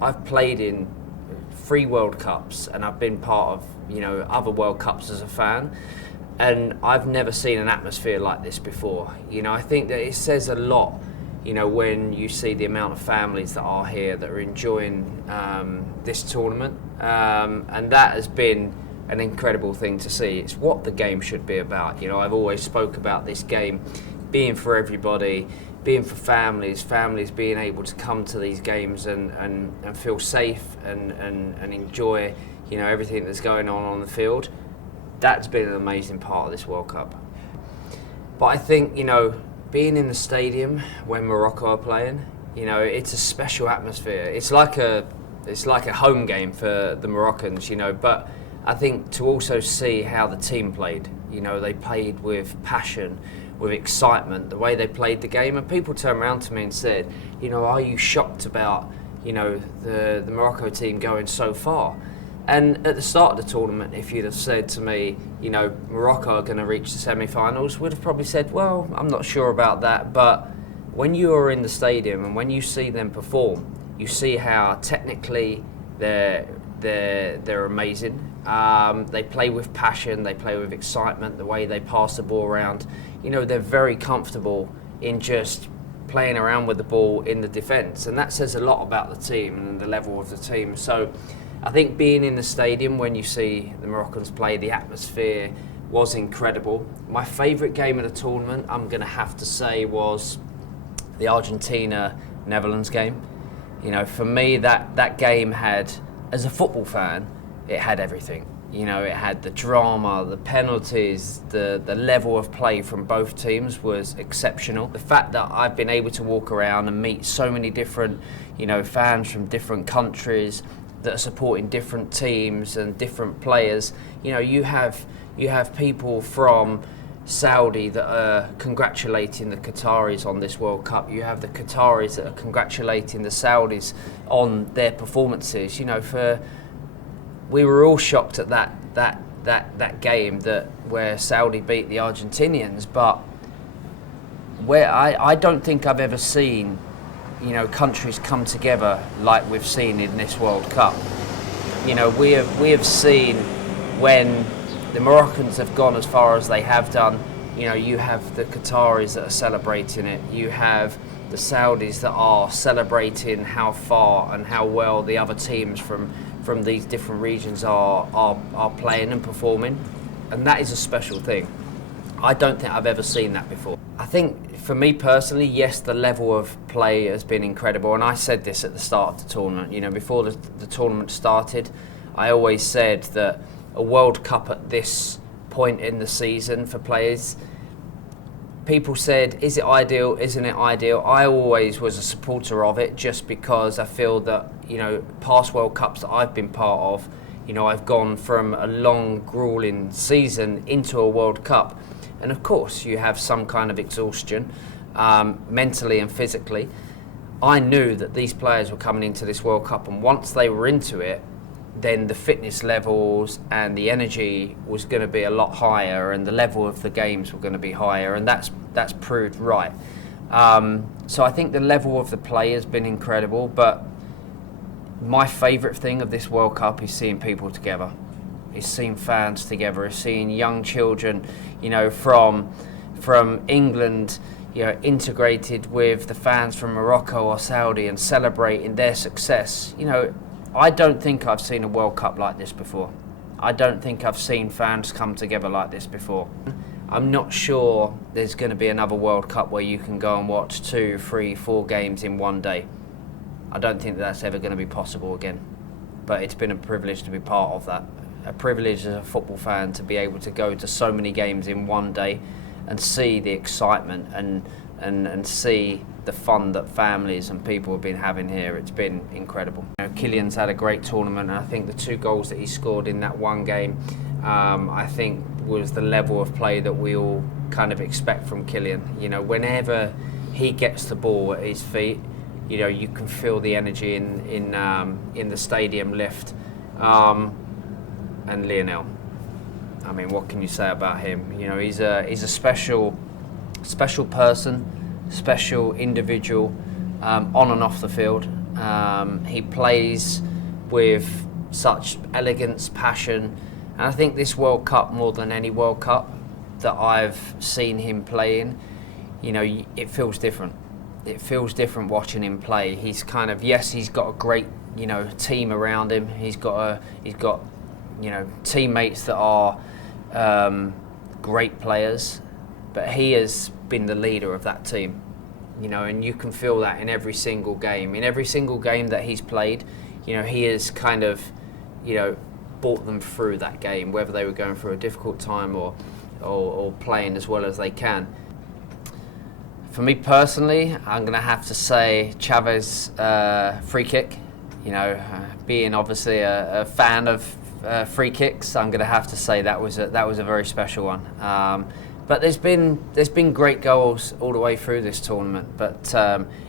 I've played in 3 World Cups and I've been part of, other World Cups as a fan, and I've never seen an atmosphere like this before. I think that it says a lot, when you see the amount of families that are here that are enjoying this tournament, and that has been an incredible thing to see. It's what the game should be about. I've always spoke about this game being for everybody, being for families being able to come to these games and feel safe and enjoy, everything that's going on the field. That's been an amazing part of this World Cup. But I think, being in the stadium when Morocco are playing, it's a special atmosphere. It's like a home game for the Moroccans, but I think to also see how the team played, they played with passion, with excitement, the way they played the game, and people turned around to me and said, are you shocked about, the Morocco team going so far? And at the start of the tournament, if you'd have said to me, Morocco are going to reach the semi-finals, would have probably said, well, I'm not sure about that. But when you are in the stadium and when you see them perform, you see how technically they're amazing. They play with passion, they play with excitement, the way they pass the ball around. They're very comfortable in just playing around with the ball in the defence, and that says a lot about the team and the level of the team. So I think being in the stadium when you see the Moroccans play, the atmosphere was incredible. My favourite game of the tournament, I'm going to have to say, was the Argentina-Netherlands game. For me, that game had, as a football fan, it had everything. It had the drama, the penalties, the level of play from both teams was exceptional. The fact that I've been able to walk around and meet so many different, fans from different countries that are supporting different teams and different players. You have people from Saudi that are congratulating the Qataris on this World Cup. You have the Qataris that are congratulating the Saudis on their performances. We were all shocked at that game where Saudi beat the Argentinians, but where I don't think I've ever seen countries come together like we've seen in this World Cup. We have seen when the Moroccans have gone as far as they have done. You have the Qataris that are celebrating it. You have the Saudis that are celebrating how far and how well the other teams from these different regions are playing and performing, and that is a special thing. I don't think I've ever seen that before. I think for me personally, yes, the level of play has been incredible, and I said this at the start of the tournament. Before the tournament started, I always said that a World Cup at this point in the season for players, people said, is it ideal, isn't it ideal? I always was a supporter of it, just because I feel that, past World Cups that I've been part of, I've gone from a long, grueling season into a World Cup. And of course, you have some kind of exhaustion, mentally and physically. I knew that these players were coming into this World Cup, and once they were into it, then the fitness levels and the energy was going to be a lot higher, and the level of the games were going to be higher, and that's proved right. So I think the level of the play has been incredible, but my favourite thing of this World Cup is seeing people together. Is seeing fans together, is seeing young children, from England, integrated with the fans from Morocco or Saudi and celebrating their success. I don't think I've seen a World Cup like this before. I don't think I've seen fans come together like this before. I'm not sure there's going to be another World Cup where you can go and watch 2, 3, 4 games in one day. I don't think that's ever going to be possible again. But it's been a privilege to be part of that. A privilege as a football fan to be able to go to so many games in one day and see the excitement and see the fun that families and people have been having here. It's been incredible. Kylian's had a great tournament, and I think the 2 goals that he scored in that one game, I think was the level of play that we all kind of expect from Kylian. Whenever he gets the ball at his feet, you can feel the energy in the stadium lift. And Lionel, I mean, what can you say about him? He's a special person, special individual, on and off the field. He plays with such elegance, passion, and I think this World Cup, more than any World Cup that I've seen him play in, it feels different. It feels different watching him play. He's kind of, yes, he's got a great, team around him. He's got teammates that are great players, but he has been the leader of that team. And you can feel that in every single game. In every single game that he's played, he has kind of, brought them through that game, whether they were going through a difficult time or playing as well as they can. For me personally, I'm going to have to say Chavez free kick. Being obviously a fan of free kicks, I'm going to have to say that was a very special one. But there's been great goals all the way through this tournament. But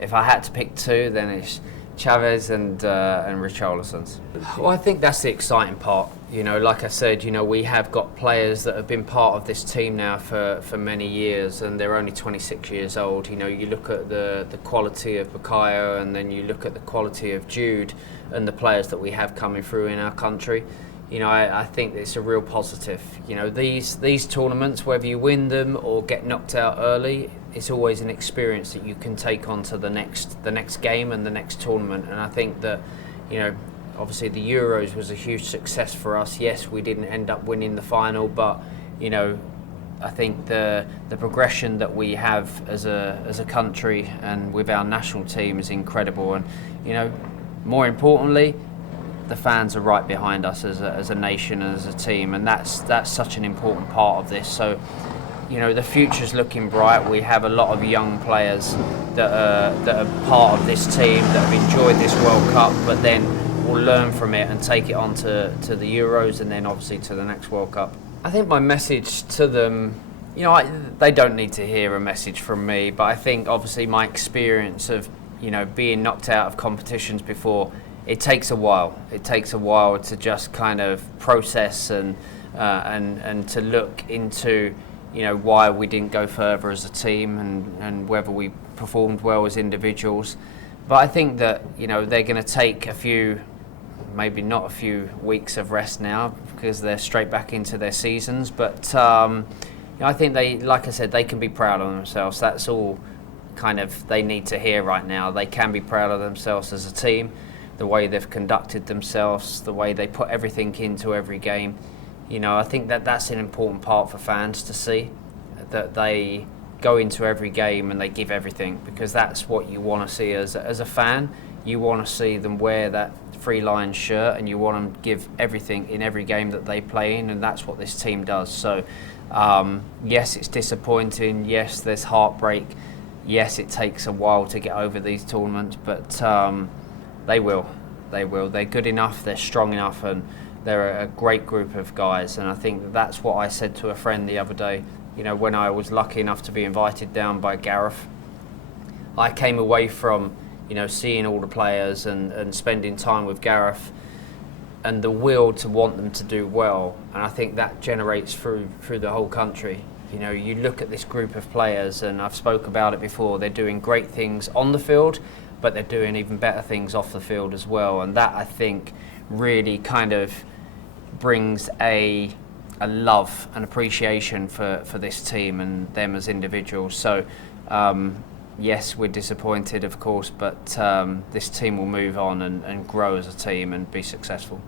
if I had to pick two, then it's Chavez and Richarlison's. Well, I think that's the exciting part. Like I said, we have got players that have been part of this team now for many years, and they're only 26 years old. You look at the quality of Bukayo, and then you look at the quality of Jude and the players that we have coming through in our country. I think it's a real positive. These tournaments, whether you win them or get knocked out early, it's always an experience that you can take on to the next game and the next tournament. And I think that, obviously the Euros was a huge success for us. Yes, we didn't end up winning the final, but I think the progression that we have as a country and with our national team is incredible. And more importantly, the fans are right behind us as a nation and as a team, and that's such an important part of this. So, the future's looking bright. We have a lot of young players that are part of this team that have enjoyed this World Cup, but then will learn from it and take it on to the Euros and then obviously to the next World Cup. I think my message to them, they don't need to hear a message from me, but I think obviously my experience of being knocked out of competitions before, it takes a while. It takes a while to just kind of process and to look into why we didn't go further as a team and whether we performed well as individuals. But I think that they're going to take a few, maybe not a few weeks of rest now because they're straight back into their seasons. But I think like I said, they can be proud of themselves. That's all kind of they need to hear right now. They can be proud of themselves as a team. The way they've conducted themselves, the way they put everything into every game. I think that's an important part for fans to see, that they go into every game and they give everything, because that's what you want to see as a fan. You want to see them wear that Three Lions shirt and you want them to give everything in every game that they play in, and that's what this team does. So, yes, it's disappointing. Yes, there's heartbreak. Yes, it takes a while to get over these tournaments, but they will. They're good enough, they're strong enough, and they're a great group of guys. And I think that's what I said to a friend the other day. When I was lucky enough to be invited down by Gareth, I came away from, seeing all the players and spending time with Gareth and the will to want them to do well. And I think that generates through the whole country. You look at this group of players, and I've spoke about it before, they're doing great things on the field, but they're doing even better things off the field as well. And that, I think, really kind of brings a love and appreciation for this team and them as individuals. So, yes, we're disappointed, of course, but this team will move on and grow as a team and be successful.